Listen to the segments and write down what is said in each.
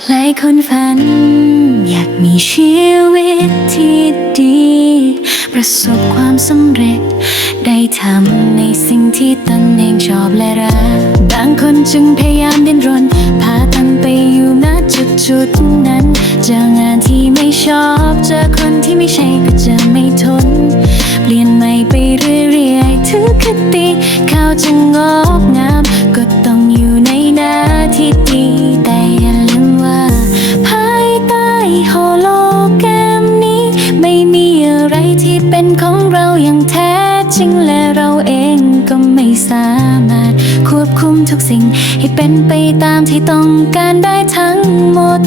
หลายคนฝัน อยากมีชีวิตที่ดี ประสบความสำเร็จ ได้ทำในสิ่งที่ตนเองชอบและรัก บางคนจึงพยายามดิ้นรน พาตันไปอยู่ณจุดจุดนั้น เจองานที่ไม่ชอบ เจอคนที่ไม่ใช่ก็จะไม่ทน จริงและเราเองก็ไม่สามารถ ควบคุมทุกสิ่ง ให้เป็นไปตามที่ต้องการได้ทั้งหมด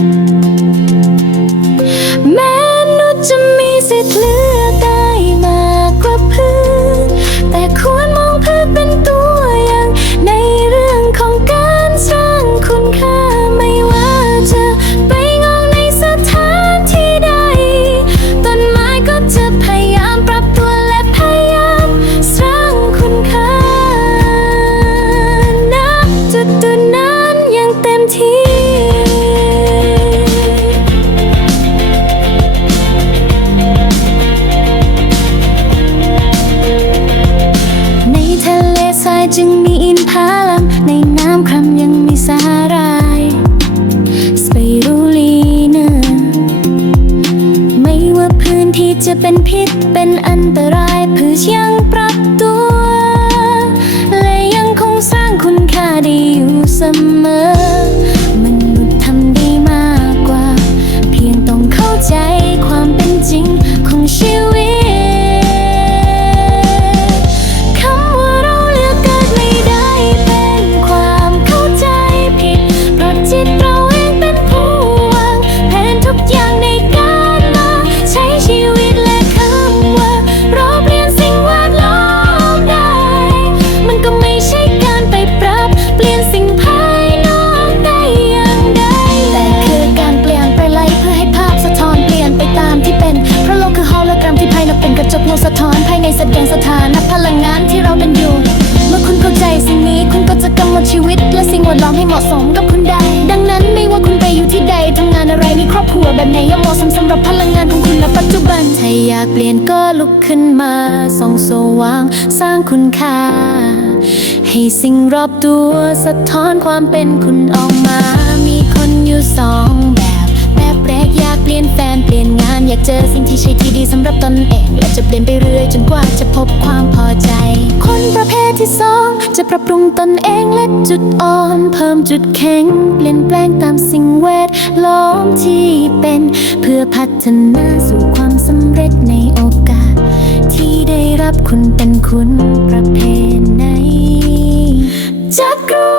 พิษเป็นอันตรายพืชยังปรับตัว และยังคงสร้างคุณค่าได้อยู่เสมอ ชีวิตและสิ่งแวดล้อมให้เหมาะสมกับคุณได้ ดังนั้นไม่ว่าคุณไปอยู่ที่ใดทำงานอะไรมีครอบครัวแบบไหนย่อมเหมาะสมสำหรับพลังงานของคุณณปัจจุบัน ถ้าอยากเปลี่ยนก็ลุกขึ้นมาส่องสว่างสร้างคุณค่า ให้สิ่งรอบตัวสะท้อนความเป็นคุณออกมา มีคนอยู่สองแบบ เปลี่ยนแฟนเปลี่ยนงานอยากเจอสิ่งที่ใช่ที่ดีสำหรับตนเอง และจะเปลี่ยนไปเรื่อยจนกว่าจะพบความพอใจ คนประเภทที่สองจะปรับปรุงตนเองและจุดอ่อน เพิ่มจุดแข็ง เปลี่ยนแปลงตามสิ่งแวดล้อมที่เป็น เพื่อพัฒนาสู่ความสำเร็จในโอกาส ที่ได้รับคุณเป็นคุณประเภทไหนจักร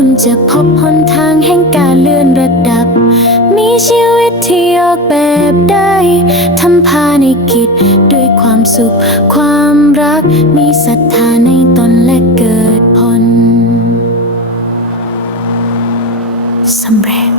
คุณจะพบหนทางแห่งการเลื่อนระดับ มีชีวิตที่ออกแบบได้ทำภาในกิจด้วยความสุข ความรัก มีศรัทธาในตนและเกิดผลสำเร็จ